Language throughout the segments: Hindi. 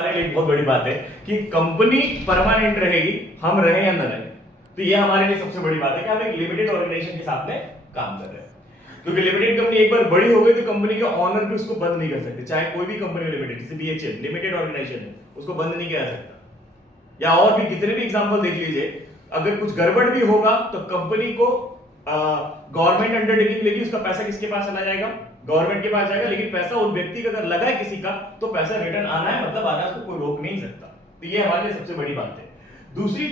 हमारे लिए बहुत बड़ी बात है कि कंपनी परमानेंट रहेगी, हम रहे या न रहे। तो ये हमारे लिए सबसे बड़ी बात है कि हम एक लिमिटेड ऑर्गेनाइजेशन के साथ में काम कर रहे हैं। क्योंकि लिमिटेड कंपनी एक बार बड़ी हो गई तो कंपनी के ऑनर भी उसको बंद नहीं कर सकते, चाहे कोई भी कंपनी लिमिटेड, जैसे बीएचएल लिमिटेड ऑर्गेनाइजेशन है, उसको बंद नहीं किया जा सकता। या और भी कितने भी एग्जांपल देख लीजिए, अगर कुछ गड़बड़ भी होगा तो कंपनी को गवर्नमेंट अंडरटेकिंग लेगी, उसका पैसा किसके पास चला जाएगा? गवर्नमेंट के पास जाएगा। लेकिन पैसा उस व्यक्ति का अगर लगा है किसी का, तो पैसा रिटर्न आना है, मतलब आना है, उसको कोई रोक नहीं सकता। तो ये हमारे लिए सबसे बड़ी बात है। दूसरी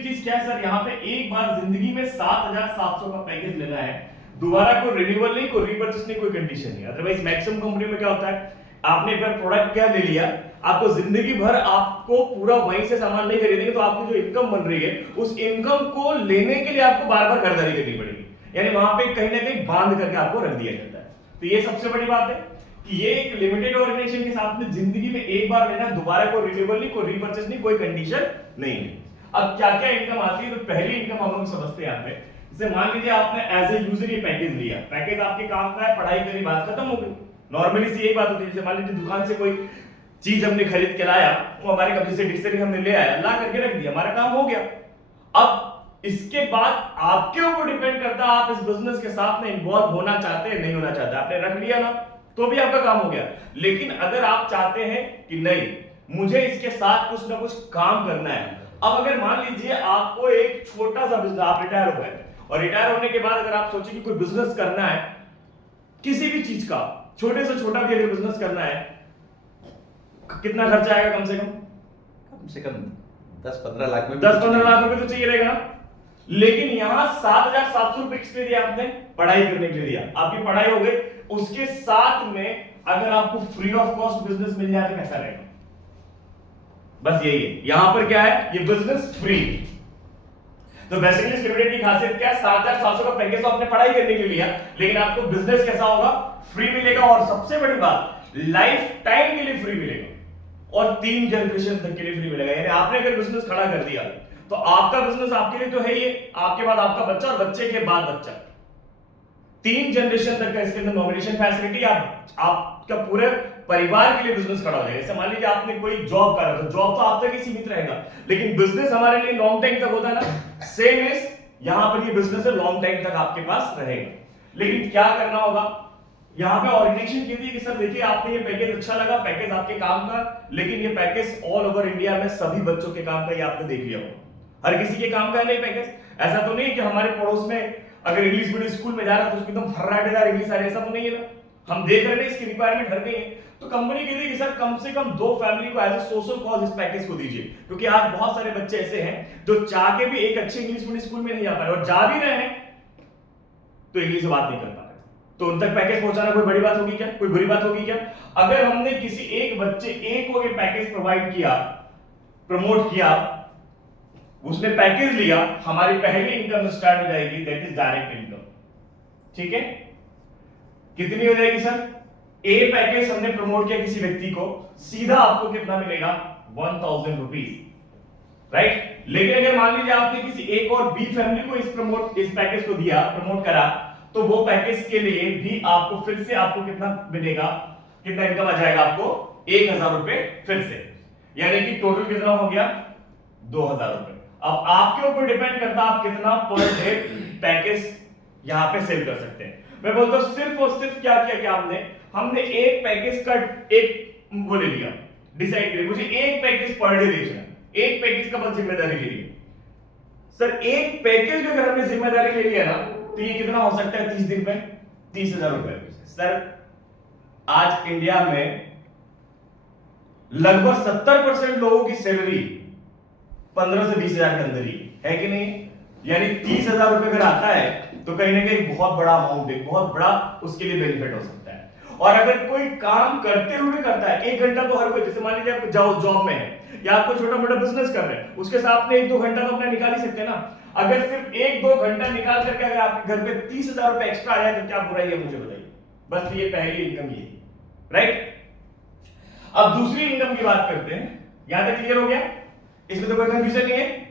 चीज क्या है सर, यहाँ पे एक बार जिंदगी में 7,700 का पैकेज लेना है, दोबारा कोई रिन्यूअल नहीं, कोई रीपर्चेस नहीं, कोई कंडीशन नहीं। अदरवाइज मैक्सिमम कंपनी में क्या होता है, आपने एक बार प्रोडक्ट क्या ले लिया, आपको जिंदगी भर आपको पूरा वहीं से सामान नहीं खरीदेंगे, तो आपकी जो इनकम बन रही है उस इनकम को लेने के लिए आपको बार बार खरीदारी करनी पड़ेगी। यानी वहां पे कहीं ना कहीं बांध करके आपको रख दिया जाता है। तो ये सबसे बड़ी बात है कि ये एक लिमिटेड ऑर्गेनाइजेशन के साथ में जिंदगी में एक बार लेना, दोबारा कोई रिन्यूअल नहीं, कोई रीपर्चेस नहीं, कोई कंडीशन नहीं है। अब क्या क्या इनकम आती है, तो पहली इनकम हम लोग समझते हैं यहाँ पे। जैसे मान लीजिए आपने एज ए यूजर ये पैकेज लिया, पैकेज आपके काम का है, पढ़ाई करी, बात खत्म हो गई। नॉर्मली सी यही बात होती है, जैसे मान लीजिए दुकान से कोई चीज हमने खरीद के लाया, वो हमारे कब्जे से डिक्शनरी हमने ले आया, ला करके रख दिया, हमारा काम हो गया। अब इसके बाद आपके ऊपर डिपेंड करता है, आप इस बिजनेस के साथ में इन्वॉल्व होना चाहते हैं नहीं होना चाहते। आपने रख लिया ना, तो भी आपका काम हो गया। लेकिन अगर आप चाहते हैं कि नहीं, मुझे इसके साथ कुछ ना कुछ काम करना है, अब अगर मान लीजिए आपको एक छोटा सा बिजनेस, आप रिटायर हो गए, और रिटायर होने के बाद अगर आप सोचे कि कोई बिजनेस करना है, किसी भी चीज का छोटे से छोटा भी अगर बिजनेस करना है, कितना खर्चा आएगा? कम से कम 10-15 लाख में 10-15 लाख रुपए तो चाहिए रहेगा। लेकिन यहां 7,700 रुपए किसने दिया? आपने पढ़ाई करने के लिए दिया, आपकी पढ़ाई हो गई। उसके साथ में अगर आपको फ्री ऑफ कॉस्ट बिजनेस मिल जाए तो कैसा रहेगा? बस यही है, यहां पर क्या है, ये बिजनेस फ्री। तो बेसिकली लिमिटेड की खासियत क्या है, 7,700 का पैकेज तो आपने पढ़ाई करने के लिए लिया, लेकिन आपको बिजनेस कैसा होगा? फ्री मिलेगा। और सबसे बड़ी बात, लाइफ टाइम के लिए फ्री मिलेगा, और 3 जनरेशन तक के लिए फ्री मिलेगा। यानी आपने अगर बिजनेस खड़ा कर दिया तो आपका बिजनेस आपके लिए तो है ही, आपके बाद आपका बच्चा, और बच्चे के बाद बच्चा, 3 जनरेशन तक का इसके अंदर नॉमिनेशन फैसिलिटी। आपका पूरे परिवार के लिए बिजनेस खड़ा हो जाएगा। जैसे मान लीजिए आपने कोई जॉब करा, तो जॉब तो आप तक ही सीमित रहेगा, लेकिन बिजनेस हमारे लिए लॉन्ग टाइम तक होता है ना। सेम इज यहां पर ये बिजनेस है, लॉन्ग टाइम तक आपके पास रहेगा। लेकिन क्या करना होगा, यहां पे ऑर्गेनाइजेशन कहती है कि सर देखिए, आपने ये पैकेज अच्छा लगा, पैकेज आपके काम का, लेकिन ये पैकेज ऑल ओवर इंडिया में सभी बच्चों के काम का, ये आपने देख लिया होगा, हर किसी के काम का है नहीं पैकेज। ऐसा तो नहीं कि हमारे पड़ोस में अगर इंग्लिश मीडियम स्कूल में जा रहा है तो उसको एकदम फर्राटेदार इंग्लिश आ रही है, ऐसा तो नहीं है ना। हम देख रहे हैं इसकी रिक्वायरमेंट हर कहीं है। तो कंपनी कहती है कि सर कम से कम 2 फैमिली को एज ए सोशल कॉज इस पैकेज को दीजिए, क्योंकि आज बहुत सारे बच्चे ऐसे हैं जो चाह के भी एक अच्छे इंग्लिश मीडियम स्कूल में नहीं जा पा रहे, और जा भी रहे हैं तो इंग्लिश से बात नहीं कर पा रहे। तो उन तक पैकेज पहुंचाना कोई बड़ी बात होगी क्या? कोई बुरी बात होगी क्या? अगर हमने किसी एक बच्चे एक को ये पैकेज प्रोवाइड किया, प्रमोट किया, उसने पैकेज लिया, हमारी पहली इनकम स्टार्ट हो जाएगी, दैट इज डायरेक्ट इनकम। ठीक है, कितनी हो जाएगी सर? ए पैकेज हमने प्रमोट किया किसी व्यक्ति को, सीधा आपको कितना मिलेगा? 1,000 रुपीज, राइट। लेकिन अगर मान लीजिए आपने किसी एक और बी फैमिली को इस पैकेज को दिया, प्रमोट करा, तो वो पैकेज के लिए भी आपको फिर से आपको कितना मिलेगा, कितना इनकम आ जाएगा? आपको 1,000 रुपए फिर से, यानी कि टोटल कितना हो गया? 2,000 रुपए। अब आपके ऊपर डिपेंड करता है आप कितना पर डे पैकेज यहां पे सेल कर सकते हैं। मैं बोलता हूं सिर्फ और सिर्फ क्या किया, क्या हमने एक पैकेज का एक वो ले लिया, डिसाइड किया मुझे एक पैकेज पर डे बेचना, एक पैकेज का बस जिम्मेदारी ले ली। सर एक पैकेज में अगर हमने जिम्मेदारी ले लिया ना, तो ये कितना हो सकता है 30 दिन में? 30,000 रुपए। सर आज इंडिया में लगभग 70% लोगों की सैलरी 15 से 20,000 के अंदर ही है कि नहीं? यानी 30,000 रुपए अगर आता है तो कहीं ना कहीं बहुत बड़ा अमाउंट है, बहुत बड़ा उसके लिए बेनिफिट हो सकता है। और अगर कोई काम करते हुए करता है, 1 घंटा तो हर कोई, जैसे मान लीजिए आप जाओ जॉब में है या आपको छोटा मोटा बिजनेस कर रहे हैं, उसके साथ में 1-2 घंटा तो अपना निकाल ही सकते हैं ना। अगर सिर्फ 1-2 घंटा निकाल करके अगर आपके घर पे 30,000 रुपए एक्स्ट्रा आ जाए तो क्या बुराई है? मुझे बताइए। बस ये पहली इनकम ये, राइट। अब दूसरी इनकम की बात करते हैं, यहां तक क्लियर हो गया? इसमें तो कोई कंफ्यूजन नहीं है।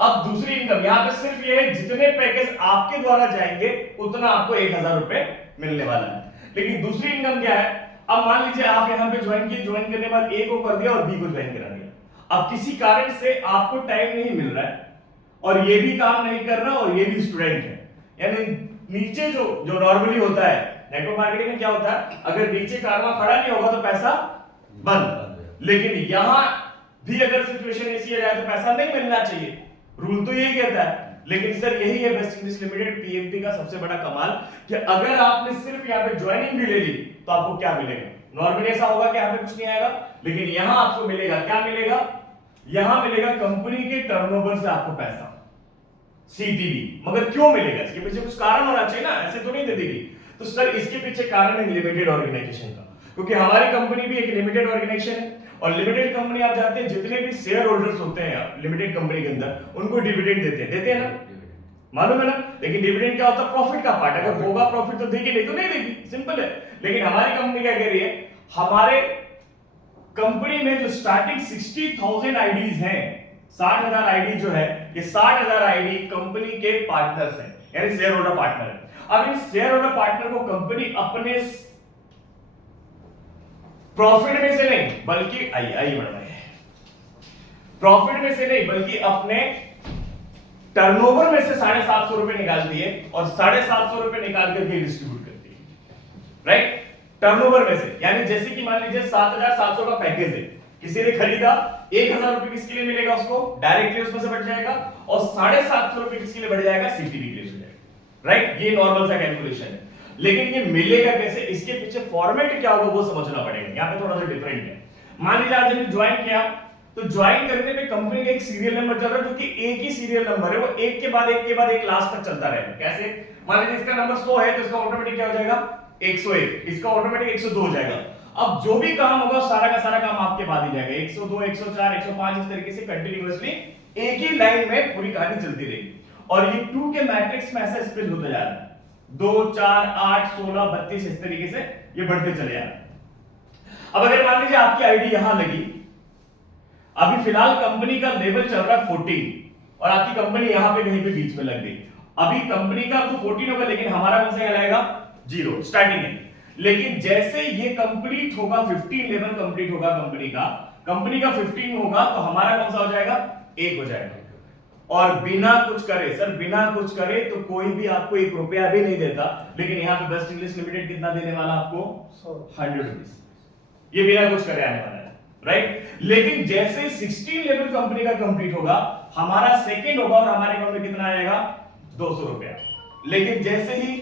अब दूसरी इनकम यहां पे सिर्फ ये है, जितने पैकेज आपके द्वारा जाएंगे उतना आपको 1,000 रुपए मिलने वाला है। लेकिन दूसरी इनकम क्या है? अब मान लीजिए आप यहां पे ज्वाइन किए, ज्वाइन करने के बाद ए को कर दिया और बी को ज्वाइन करा दिया। अब किसी कारण से आपको टाइम नहीं मिल रहा है और ये भी काम नहीं कर रहा और ये भी स्टूडेंट है, यानी नीचे जो जो नॉर्मली होता है नेटवर्क मार्केटिंग में क्या होता है, अगर नीचे कारवा खड़ा नहीं होगा तो पैसा बंद। लेकिन यहां भी अगर सिचुएशन ऐसी आ जाए तो पैसा नहीं मिलना चाहिए, रूल तो यही कहता है। लेकिन सर यही है वेस्ट इंडीज लिमिटेड पीएमटी का सबसे बड़ा कमाल कि अगर आपने सिर्फ यहां पे ज्वाइनिंग भी ले ली तो आपको क्या मिलेगा। नॉर्मली ऐसा होगा कि यहां पे कुछ नहीं आएगा, लेकिन यहां आपको मिलेगा, क्या मिलेगा, यहां मिलेगा कंपनी के टर्नओवर से आपको पैसा, सीटीवी। मगर क्यों मिलेगा, इसके पीछे कुछ कारण होना चाहिए ना, ऐसे तो नहीं दे देगी। तो सर इसके पीछे कारण है लिमिटेड ऑर्गेनाइजेशन का, क्योंकि हमारी कंपनी भी एक लिमिटेड ऑर्गेनाइजेशन है और लिमिटेड कंपनी आप जानते हैं जितने भी शेयर होल्डर्स होते हैं लिमिटेड कंपनी के अंदर उनको डिविडेंड देते हैं ना, मालूम है ना। लेकिन डिविडेंड क्या होता है, प्रॉफिट का पार्ट, अगर होगा प्रॉफिट तो देगी, नहीं तो नहीं देगी, सिंपल है। लेकिन हमारी कंपनी क्या कह रही है, हमारे कंपनी में जो स्टार्टिंग 60,000 आईडीज हैं, 60,000 आईडी जो है, ये 60,000 आईडी कंपनी के पार्टनर्स हैं, यानी शेयर होल्डर पार्टनर है। अब इन शेयर होल्डर पार्टनर को कंपनी अपने प्रॉफिट में से नहीं बल्कि प्रॉफिट में से नहीं बल्कि अपने टर्नओवर में से 750 रुपए निकालती है और 750 रुपए निकाल करके डिस्ट्रीब्यूट करती है, राइट। टर्नओवर में से, यानी जैसे कि मान लीजिए 7,700 का पैकेज है, किसी ने खरीदा, 1,000 रुपए किसके लिए मिलेगा, उसको डायरेक्टली उसमें से बढ़ जाएगा और 750 रुपए किसके लिए बढ़ जाएगा, सीटीवी के लिए बढ़ जाएगा, राइट। ये नॉर्मल सा कैलकुलेशन है। लेकिन ये मिलेगा कैसे, इसके पीछे फॉर्मेट क्या होगा वो समझना पड़ेगा, यहाँ पे थोड़ा सा डिफरेंट है। मान लीजिए आज हमने ज्वाइन किया, तो ज्वाइन करने में कंपनी का एक सीरियल नंबर चल रहा है जो कि एक ही सीरियल नंबर है, वो एक के बाद एक लास्ट तक चलता रहेगा। कैसे, मान लीजिए इसका नंबर 100 है तो इसका ऑटोमेटिक क्या हो जाएगा, 101, इसका ऑटोमेटिक 102 हो जाएगा। अब जो भी काम होगा सारा का सारा काम आपके बाद ही जाएगा, 102, 104, 105 इस तरीके से कंटिन्यूअसली एक ही लाइन में पूरी कहानी चलती रहेगी। और ये 2 के मैट्रिक्स में ऐसा स्प्लिट होता जा रहा है, 2, 4, 8, 16, 32 इस तरीके से ये बढ़ते चले जा रहे हैं। अब अगर मान लीजिए आपकी आईडी यहां लगी, अभी फिलहाल कंपनी का लेवल चल रहा है 14 और आपकी कंपनी यहां पे कहीं पे बीच में लग गई, अभी कंपनी का तो 14 होगा लेकिन हमारा कौन सा कहलाएगा, 0 स्टार्टिंग है। लेकिन जैसे ये कंप्लीट होगा, 15 लेवल कंप्लीट होगा कंपनी का 15 होगा तो हमारा कौन सा हो जाएगा, 1 हो जाएगा। और बिना कुछ करे, सर बिना कुछ करे तो कोई भी आपको 1 रुपया भी नहीं देता, लेकिन यहाँ पे वेस्ट इंडीज लिमिटेड कितना देने वाला आपको, 100 रुपीज, ये बिना कुछ करे आने वाला है, राइट। लेकिन जैसे 16 लेवल कंपनी का कंप्लीट होगा, हमारा सेकंड होगा और हमारे अकाउंट में कितना आएगा, 200 रुपया। लेकिन जैसे ही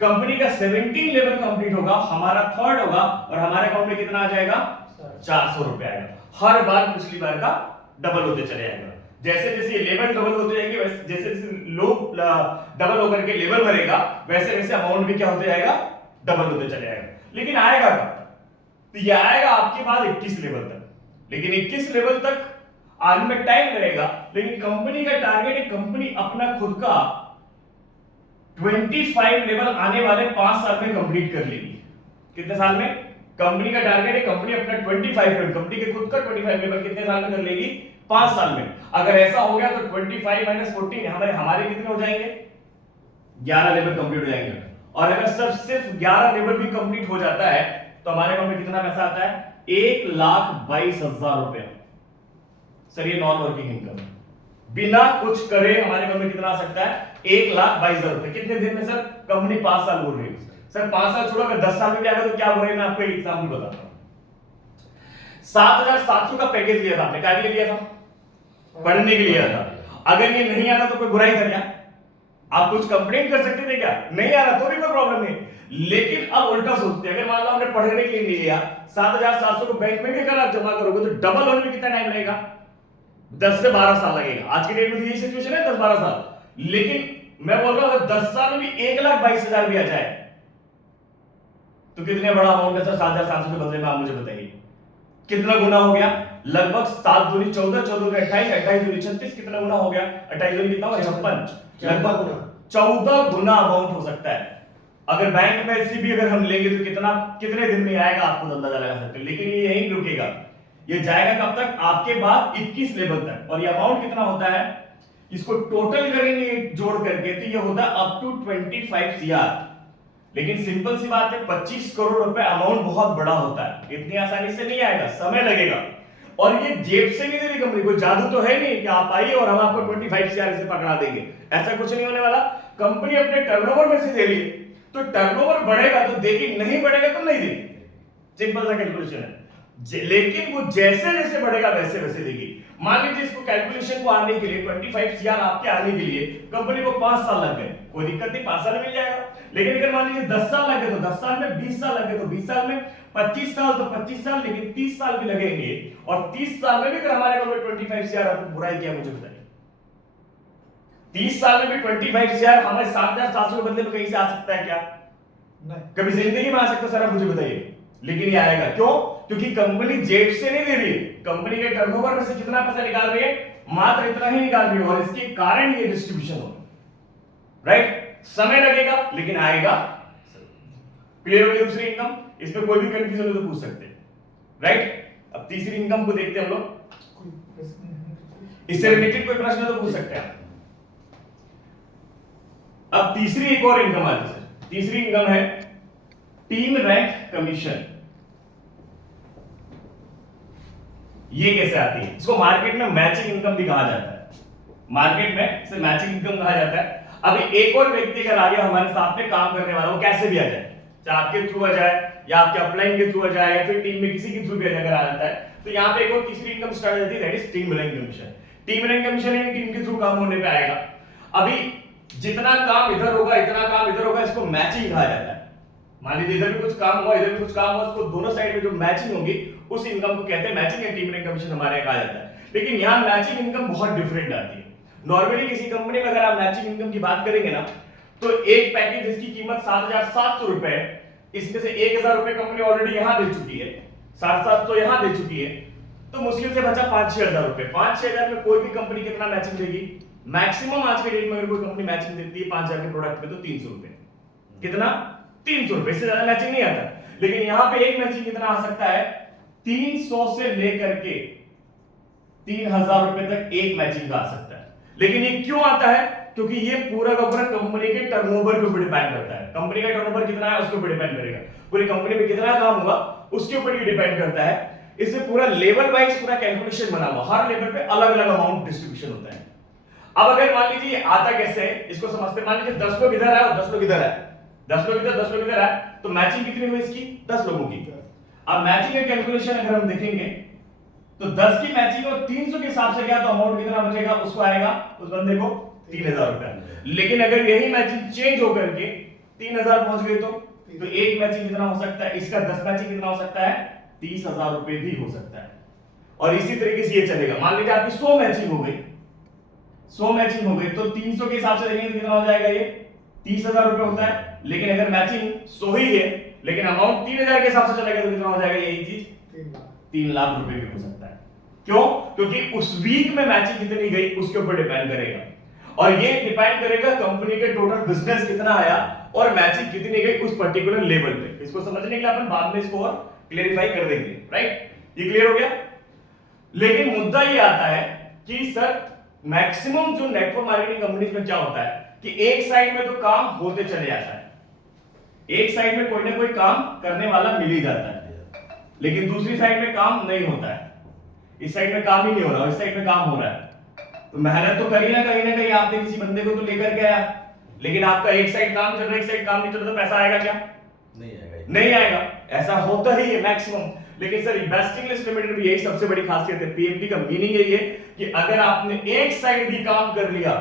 कंपनी का 17 लेवल कंप्लीट होगा, हमारा थर्ड होगा और हमारे अकाउंट में कितना आ जाएगा, 400 रुपया आएगा। हर बार पिछली बार का डबल होते चले जाएगा। जैसे जैसे लेवल डबल होते जाएंगे, जैसे जैसे लोग डबल होकर के लेवल भरेगा, वैसे वैसे अमाउंट भी क्या होते जाएगा, डबल होते चले जाएगा। लेकिन आएगा कब, तो ये आएगा आपके बाद 21 लेवल तक। लेकिन 21 लेवल तक आने में टाइम लगेगा, लेकिन कंपनी का टारगेट है, कंपनी अपना खुद का 25 लेवल आने वाले 5 साल में कंप्लीट कर लेगी। कितने साल में, कंपनी का टारगेट है, कंपनी अपना 25 लेवल, कंपनी के खुद का 25 लेवल कितने साल में कर लेगी, 5 साल में। अगर ऐसा हो गया तो 25 - 14 हमारे कितने हो जाएंगे, 11 लेवल कंप्लीट हो जाएंगे। और अगर सिर्फ 11 लेवल भी कंप्लीट हो जाता है तो हमारे अकाउंट में कितना पैसा आता है, 1,22,000 रुपया। सर ये नॉन वर्किंग इनकम, बिना कुछ करे हमारे अकाउंट में कितना आ सकता है, 1,22,000 रुपए। कितने दिन में सर, कंपनी 5 साल बोल रही है सर, 5 साल छोड़ो, अगर 10 साल में भी आएगा तो क्या बोल रहे हैं, मैं आपको एक एग्जांपल बताता हूं। 7,700 का पैकेज लिया था आपने, क्या के लिए लिया था, पढ़ने के लिए लिया था। अगर ये नहीं आता तो कोई बुराई था क्या, आप कुछ कंप्लेंट कर सकते थे क्या, नहीं आ रहा तो भी कोई प्रॉब्लम नहीं। लेकिन अब उल्टा सोचते हैं, अगर मान लो आपने पढ़ने के लिए नहीं लिया, 7,700 को बैंक में भी अगर आप जमा करोगे तो डबल होने में कितना टाइम लगेगा, 10 से 12 साल लगेगा। आज के डेट में यही सिचुएशन है, 10-12 साल। लेकिन मैं बोल रहा हूं अगर 10 साल में भी 1,22,000 भी आ जाए तो कितने बड़ा अमाउंट है सर, 7,700 के बदले में आप मुझे बताइए कितना गुना हो गया, लगभग 7 दूनी 14, 14 दूनी 28, 28 दूनी 36, कितना गुना हो गया, 28 दूनी कितना हुआ, 56, लगभग 14 गुना अमाउंट हो सकता है। अगर बैंक में ऐसी भी अगर हम लेंगे तो कितने दिन में आएगा, आपको अंदाजा लगा सकते हैं। लेकिन ये यहीं रुकेगा, ये जाएगा कब तक, आपके बाद 21 लेवल तक। और ये अमाउंट कितना होता है, इसको टोटल करेंगे जोड़ करके तो ये होता है अप टू 25 CR। लेकिन सिंपल सी बात है, 25 करोड़ रुपए अमाउंट बहुत बड़ा होता है, इतनी आसानी से नहीं आएगा, समय लगेगा। और ये जेब से नहीं दे रही कंपनी, कोई जादू तो है नहीं कि आप आइए और हम आपको 25 शेयर से पकड़ा देंगे, ऐसा कुछ नहीं होने वाला। कंपनी अपने टर्नओवर में से दे रही है, तो टर्नओवर बढ़ेगा तो देगी, नहीं बढ़ेगा तो नहीं देगी, सिंपल सा कैलकुलेशन है। लेकिन वो जैसे जैसे बढ़ेगा वैसे वैसे देगी। मान लीजिए इसको कैलकुलेशन को आने के लिए 25 सीआर आपके आने के लिए कंपनी को 5 साल लग गए, कोई दिक्कत नहीं, 5 साल में मिल जाएगा। लेकिन अगर मान लीजिए 10 साल लग गए तो 10 साल में, 20 साल लग गए तो 20 साल में, 25 साल तो 25 साल, लेकिन 30 साल भी लगेंगे। और 30 साल में भी अगर हमारे को 25 सीआर आपको बुराई किया, मुझे बताइए 30 साल में भी 25 सीआर हमारे 7,700 के बदले में कहीं से आ सकता है क्या? नहीं, कभी जिंदगी में आ सकता सर, आप मुझे बताइए। लेकिन ये आएगा क्यों? क्योंकि कंपनी जेब से नहीं दे रही है, कंपनी के टर्नओवर में से कितना पैसा निकाल रही है, मात्र इतना ही निकाल रही है, और इसके कारण ये डिस्ट्रीब्यूशन होगा, राइट? समय लगेगा लेकिन आएगा। क्लियर हो गई दूसरी इनकम? इसमें कोई भी कंफ्यूजन हो तो पूछ सकते हैं, राइट? अब तीसरी इनकम को देखते हैं हम लोग, इससे रिलेटेड कोई प्रश्न तो पूछ सकते हैं। अब तीसरी एक और इनकम आती है, तीसरी इनकम है टीम रैंक कमीशन। ये कैसे आती है? इसको मार्केट में मैचिंग इनकम भी कहा जाता है, मार्केट में इसे मैचिंग इनकम कहा जाता है। अभी एक और व्यक्ति अगर आ गया हमारे साथ में काम करने वाला, वो कैसे भी आ जाए, चाहे आपके थ्रू आ जाए या आपके अपलाइन के थ्रू आ जाए या फिर टीम में किसी के थ्रू भी अगर आ जाता है, तो यहाँ पे एक और तीसरी इनकम स्टार्ट हो जाती है, that is team rank commission. Team rank commission यानी टीम के थ्रू काम होने पे आएगा। अभी जितना काम इधर होगा, इतना काम इधर होगा, इसको मैचिंग कहा जाता है। मान लीजिए इधर भी कुछ काम हुआ, इधर भी कुछ काम हुआ, उसको दोनों साइड में जो मैचिंग होगी उस इनकम को कहते हैं मैचिंग या टीम रैंक कमीशन हमारे यहाँ कहा जाता है। लेकिन यहाँ मैचिंग इनकम बहुत डिफरेंट आती है। नॉर्मली किसी कंपनी में अगर आप मैचिंग इनकम की बात करेंगे ना, तो एक पैकेज जिसकी कीमत 7,700 रुपए है, इसमें से 1,000 रुपए कंपनी ऑलरेडी यहां दे चुकी है, 7,700 यहां दे चुकी है, तो मुश्किल से बचा 5-6 हजार रुपए। 5-6 हजार में कोई भी कंपनी कितना मैचिंग देगी? मैक्सिमम आज के डेट में अगर कोई कंपनी मैचिंग देती है 5,000 के प्रोडक्ट पे तो 300 रुपए। कितना? 300 रुपए, इससे ज्यादा मैचिंग नहीं आता। लेकिन यहां पे एक मैचिंग कितना आ सकता है? 300 से लेकर के 3,000 रुपए तक एक मैचिंग का आ सकता है। लेकिन ये क्यों आता है? क्योंकि ये पूरा का पूरा कंपनी के टर्नओवर के ऊपर डिपेंड करता है। कंपनी का टर्नओवर कितना है उसके ऊपर डिपेंड करेगा, पूरी कंपनी में कितना काम होगा उसके ऊपर ही डिपेंड करता है। इससे पूरा लेवल वाइज पूरा कैलकुलेशन बना हुआ, हर लेवल पे अलग अलग अमाउंट डिस्ट्रीब्यूशन होता है। अब अगर मान लीजिए आता कैसे है इसको समझते हैं। मान लीजिए 10 लोग इधर है और 10 लोग इधर है, 10 लोग इधर 10 लोग इधर है, तो मैचिंग कितनी हुई इसकी? 10 लोगों की। अब मैचिंग का कैलकुलेशन अगर हम देखेंगे तो 10 की मैचिंग और 300 के हिसाब से क्या, तो अमाउंट कितना बचेगा? उसको आएगा उस बंदे को 3,000 रुपए। लेकिन अगर यही मैचिंग चेंज होकर के 3,000 पहुंच गई तो एक मैचिंग कितना हो सकता है? इसका 10 मैचिंग कितना हो सकता है? 30,000 रुपए भी हो सकता है। और इसी तरीके से ये चलेगा। मान लीजिए आपकी 100 मैचिंग हो गई, 100 मैचिंग हो गई तो 300 के हिसाब से देखेंगे तो कितना हो जाएगा? ये 30,000 रुपए होता है। लेकिन अगर मैचिंग 100 ही है लेकिन अमाउंट 3,000 के हिसाब से चलेगा तो कितना हो जाएगा? यही चीज 3 लाख रुपए भी हो सकता है। क्यों? क्योंकि उस वीक में मैचिंग कितनी गई उसके ऊपर डिपेंड करेगा, और ये डिपेंड करेगा कंपनी के टोटल बिजनेस कितना आया और मैचिंग कितनी गई उस पर्टिकुलर लेवल पे। इसको समझने के लिए अपन बाद में इसको और क्लियरिफाई कर देंगे, राइट? ये क्लियर हो गया? लेकिन मुद्दा ये आता है कि सर मैक्सिमम जो नेटवर्क मार्केटिंग कंपनीज में क्या होता है कि एक साइड में तो काम होते चले जाता है, एक साइड में कोई ना कोई काम करने वाला मिल ही जाता है, लेकिन दूसरी साइड में काम नहीं होता है। इस साइड में काम ही नहीं हो रहा, इस साइड में काम हो रहा है, तो मेहनत तो करी ना कहीं आपने किसी बंदे को तो लेकर के आया, लेकिन आपका एक साइड काम चल रहा है एक साइड काम नहीं चल रहा, तो पैसा आएगा क्या? नहीं आएगा, नहीं आएगा। ऐसा होता ही है मैक्सिमम। लेकिन सर इन्वेस्टिंग लिस्ट लिमिटेड में यही सबसे बड़ी खासियत है। पीएमटी का मीनिंग यही है कि अगर आपने एक साइड भी काम कर लिया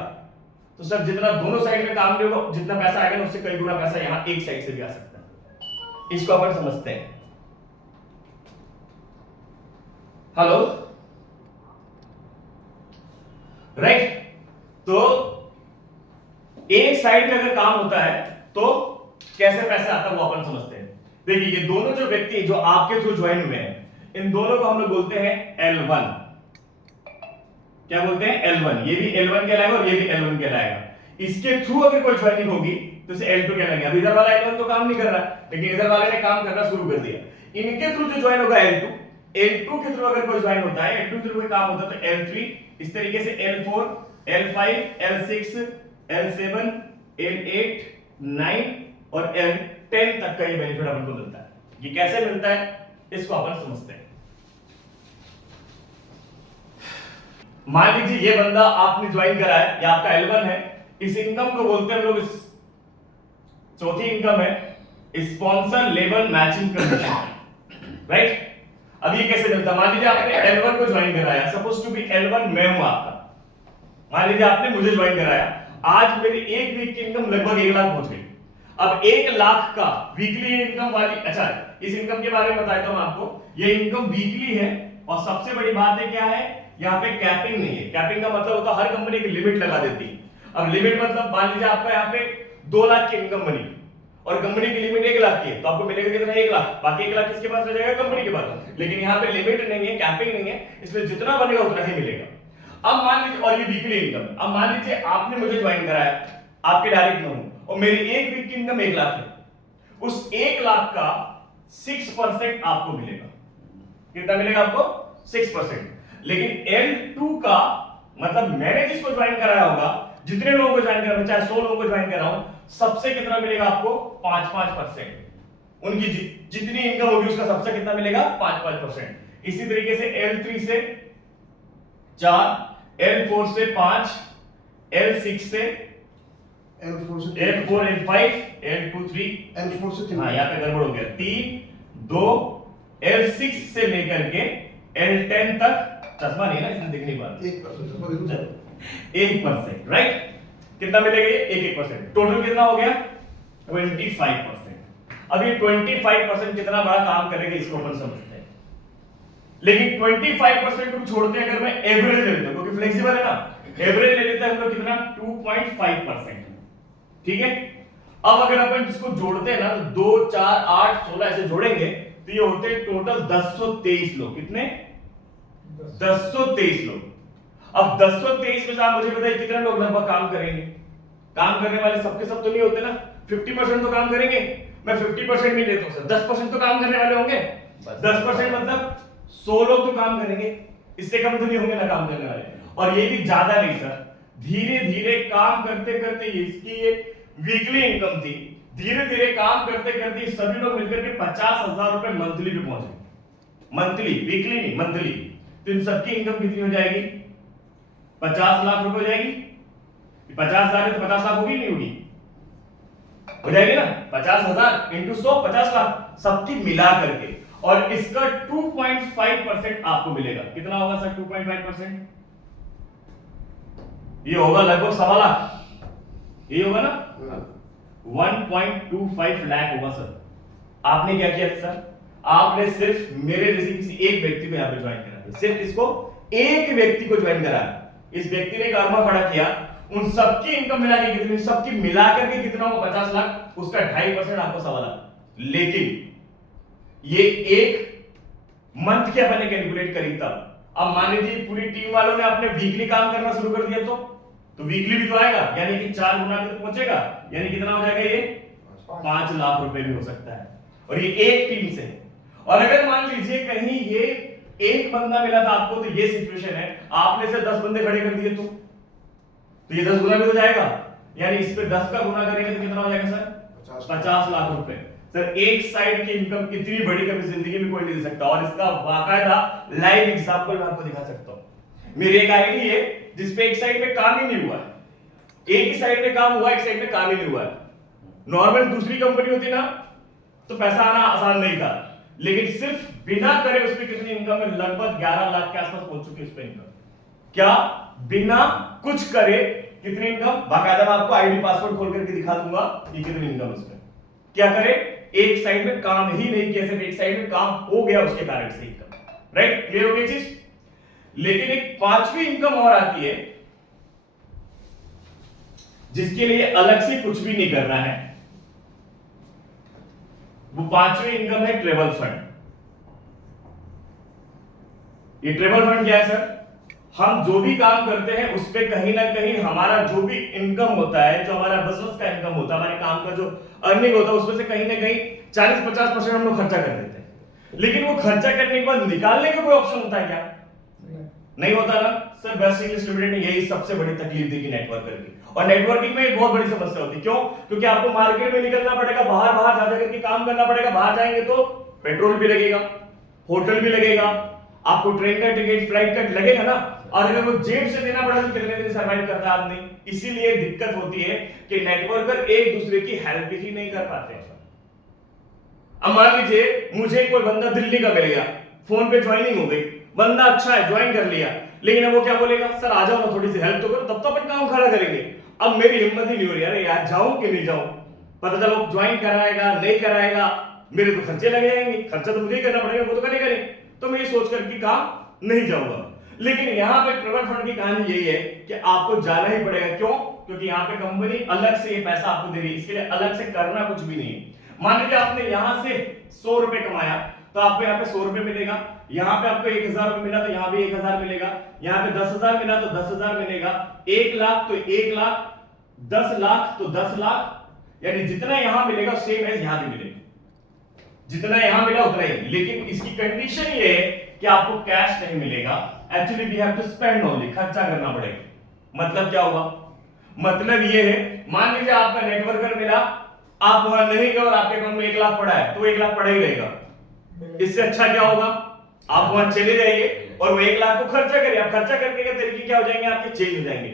तो सर जितना दोनों साइड में काम लिया जितना पैसा आएगा ना उससे कई गुना पैसा यहां एक साइड से भी आ सकता है। इसको अपन समझते हैं। Hello, right? तो एक साइड में अगर काम होता है तो कैसे पैसा आता है वो अपन समझते हैं। देखिए ये दोनों जो व्यक्ति जो आपके थ्रू ज्वाइन हुए हैं इन दोनों को हम लोग बोलते हैं L1। क्या बोलते हैं? L1। ये भी L1 कहलाएगा और ये भी L1 कहलाएगा। इसके थ्रू अगर कोई ज्वाइनिंग होगी तो इसे L2 कहलाएगा। अब इधर वाला L1 तो काम नहीं कर रहा लेकिन इधर वाले ने काम करना शुरू कर दिया। इनके थ्रू जो ज्वाइन होगा L2, L2 के थ्रू अगर कोई ज्वाइन होता है, L2 के थ्रू कोई काम होता है तो L3, इस तरीके से L4, L5, L6, L7, L8, 9 और 10 तक का ये बेनिफिट अपन को मिलता है। ये कैसे मिलता है इसको अपन समझते हैं। मान लीजिए ये बंदा आपने ज्वाइन करा है, ये आपका L1 है, इस इनकम को बोलते हैं हम लोग, इस चौथी इनकम है sponsor level matching commission, right. अब ये कैसे मिलता है? मान लीजिए आपने L1 को ज्वाइन कराया, सपोज टू बी L1 मैं हूं आपका, मान लीजिए आपने मुझे ज्वाइन कराया, आज मेरी एक वीक की इनकम लगभग 1 लाख पहुंच गई। अब 1 लाख का वीकली इनकम वाली, अच्छा इस इनकम के बारे में बताता हूं आपको, ये इनकम वीकली है और सबसे बड़ी बात है क्या है, यहाँ पे कैपिंग नहीं है। कैपिंग का मतलब होता है हर कंपनी एक लिमिट लगा देती है। अब लिमिट मतलब मान लीजिए आपका यहाँ पे 2 लाख की इनकम बनी और कंपनी की लिमिट 1 लाख की है, तो आपको मिलेगा कितना? 1 लाख। बाकी 1 लाख किसके पास रह जाएगा? कंपनी के पास। लेकिन यहाँ पे लिमिट नहीं है, कैपिंग नहीं है, इसलिए जितना बनेगा उतना ही मिलेगा। अब मान लीजिए, और ये वीकली इनकम, अब मान लीजिए आपने मुझे ज्वाइन कराया, आपके डायरेक्ट में हूं और मेरी एक वीक की इनकम 1 लाख है, उस 1 लाख का 6% आपको मिलेगा। कितना मिलेगा आपको? 6%। लेकिन L2 का मतलब मैंने जिसको ज्वाइन कराया होगा, जितने लोगों को ज्वाइन कराया, चाहे 100 लोगों को ज्वाइन कराऊं, सबसे कितना मिलेगा आपको? 5-5%। उनकी जितनी इनकम होगी उसका सबसे कितना मिलेगा? 5-5%। इसी तरीके से L3 से 4, L4 से 5, L6 से L4, L5, L2, 3, L4 से 3, हाँ यहाँ पे गड़बड़ हो गया, 3, 2, L6 से लेकर के L10 तक, चश्मा नहीं है ना इसलिए दिख नहीं पाता, 1%, राइट। कितना मिलेगा ये? 1%। टोटल कितना हो गया? 25%। अब ये 25% कितना बड़ा काम करेगा इसको अपन समझते हैं। लेकिन 25% को छोड़ते हैं, अगर मैं एवरेज ले लेता हूं, क्योंकि फ्लेक्सिबल है ना, एवरेज ले लेते हैं हम लोग कितना? 2.5%, ठीक है। अब अगर अपन इसको जोड़ते हैं ना, तो 2, 4, 8, 16 ऐसे जोड़ेंगे तो ये होते हैं टोटल 1023 लोग। कितने? 1023 लोग। अब 1023 में से आप मुझे बताइए कितने लोग लगभग काम करेंगे? काम करने वाले सबके सब तो नहीं होते ना, 50% तो काम करेंगे। मैं 50% नहीं लेता हूं सर, 10% तो काम करने वाले होंगे। 10% मतलब 100 लोग तो काम करेंगे, इससे कम तो नहीं होंगे ना काम करने वाले। और ये भी ज्यादा नहीं सर, धीरे धीरे काम करते करते, इसकी एक वीकली इनकम थी, धीरे धीरे काम करते करते सभी लोग मिलकर के 50,000 रुपए मंथली पे पहुंचे। मंथली, वीकली नहीं, मंथली। तो इन सबकी इनकम कितनी हो जाएगी? 50 लाख रुपए हो जाएगी। 50,000 है तो 50 लाख होगी नहीं होगी? हो जाएगी ना। 50,000 इंटू 100, 50 लाख सबकी मिला करके, और इसका 2.5% आपको मिलेगा। कितना होगा सर 2.5%? ये होगा लगभग 1.25 लाख, ये होगा ना 1.25 लाख होगा सर। आपने क्या किया सर? आपने सिर्फ मेरे जैसे किसी एक व्यक्ति को यहाँ पे ज्वाइन करा दिया, सिर्फ इसको एक व्यक्ति को ज्वाइन कराया। इस व्यक्ति ने कर्मा खड़ा किया, उन सबकी इनकम मिला के कितनी? सबकी मिलाकर के कितना होगा? 50 लाख। उसका 2.5% आपको 1.25 लाख। लेकिन ये एक मंथ के अपने कैलकुलेट करी तब। अब मान लीजिए पूरी टीम वालों ने अपने वीकली काम करना शुरू कर दिया, तो वीकली भी तो आएगा, यानी कि 4 गुना भी तो पहुंचेगा, यानी कितना हो जाएगा? ये 5 लाख रुपए भी हो सकता है, और ये एक टीम से। और अगर मान लीजिए कहीं ये एक बंदा मिला था आपको, तो ये सिचुएशन है, आपने से 10 बंदे खड़े कर दिए, तो ये 10 गुना भी हो जाएगा, यानी इस पे 10 का गुना करेंगे तो कितना हो जाएगा सर? 50 लाख रुपए। सर एक साइड की इनकम इतनी बड़ी कभी जिंदगी में कोई नहीं दे सकता, और इसका बाकायदा लाइव एग्जांपल मैं आपको दिखा सकता हूं। मेरी एक आईडी है जिसपे एक साइड में काम ही नहीं हुआ है, एक ही साइड में काम हुआ, एक साइड में काम ही नहीं हुआ है। नॉर्मल दूसरी कंपनी होती ना तो पैसा आना आसान नहीं था, लेकिन सिर्फ बिना करे उस पे कितनी इनकम है? लगभग 11 लाख के आसपास पहुंच चुकी है उस पे इनकम। क्या? बिना कुछ करे कितनी इनकम? बाकायदा मैं आपको आईडी पासवर्ड खोल करके दिखा दूंगा कि कितनी इनकम उसमें। क्या करे? एक साइड में काम ही नहीं किया, सिर्फ एक साइड में काम हो गया उसके कारण से इनकम। राइट, क्लियर हो गई चीज? लेकिन एक पांचवी इनकम और आती है जिसके लिए अलग से कुछ भी नहीं करना है। वो पांचवी इनकम है ट्रेवल फंड। ये ट्रेवल फंड क्या है सर? हम जो भी काम करते हैं उस पे कहीं ना कहीं हमारा जो भी इनकम होता है, जो हमारा बिजनेस का इनकम होता है, हमारे काम का जो अर्निंग होता है, उसमें से कहीं ना कहीं 40-50% हम लोग खर्चा कर देते हैं। लेकिन वो खर्चा करने के बाद निकालने का कोई ऑप्शन होता है क्या? नहीं होता ना सर। बेस्ट इंग्लिश लिमिटेड ने यही सबसे बड़ी तकलीफ दी कि नेटवर्कर की, और नेटवर्किंग में एक बहुत बड़ी समस्या होती है। क्यों? क्योंकि आपको मार्केट में निकलना पड़ेगा, बाहर बाहर जा करके काम करना पड़ेगा। बाहर जाएंगे तो पेट्रोल भी लगेगा, होटल भी लगेगा, आपको ट्रेन का टिकट, फ्लाइट का लगेगा ना, और अगर वो जेब से देना पड़ा तो कितने दिन सर्वाइव करता है आदमी। इसीलिए दिक्कत होती है कि नेटवर्कर एक दूसरे की हेल्प ही नहीं कर पाते। अब मान लीजिए मुझे कोई बंदा दिल्ली का मिल गया, फोन पे ज्वाइनिंग हो गई, बंदा अच्छा है, ज्वाइन कर लिया, लेकिन अब वो क्या बोलेगा, सर आ जाओ ना, थोड़ी सी हेल्प तो करो, तब तो अपन काम खड़ा करेंगे। अब मेरी हिम्मत ही नहीं हो रही, अरे यार जाऊं कि नहीं जाऊं, पता चलो ज्वाइन कराएगा नहीं कराएगा, मेरे तो खर्चे लग जाएंगे, खर्चा तो मुझे ही करना पड़ेगा, वो तो करेगा नहीं, तो मैं ये सोच करके काम नहीं जाऊंगा। लेकिन यहाँ पे ट्रैवल फंड की कहानी यही है कि आपको जाना ही पड़ेगा। क्यों? क्योंकि यहाँ पे कंपनी अलग से ये पैसा आपको दे रही है, इसके लिए अलग से करना कुछ भी नहीं है। मान लीजिए आपने यहां से 100 रुपए कमाया, तो आपको यहाँ पे 100 रुपए मिलेगा, यहाँ पे आपको 1000 रुपए मिला तो यहाँ भी 1000 मिलेगा, यहाँ पे 10,000 मिला तो 10,000 मिलेगा, 1 लाख तो 1 लाख, 10 लाख तो 10 लाख, यानी जितना यहां मिलेगा सेम एज यहां भी मिलेगा, जितना यहां मिला उतना ही। लेकिन इसकी कंडीशन ये है कि आपको कैश नहीं मिलेगा, actually we have to spend only, खर्चा करना पड़ेगा। मतलब क्या होगा? मतलब ये है, मान लीजिए आपका नेटवर्कर मिला, आप वहां नहीं गए और आपके अकाउंट में 1 लाख पड़ा है, तो 1 लाख पड़ा ही रहेगा। इससे अच्छा क्या होगा, आप वहां चले जाइए और वो 1 लाख को खर्चा करिए। आप खर्चा करने के तरीके क्या हो जाएंगे, आपके चेंज हो जाएंगे।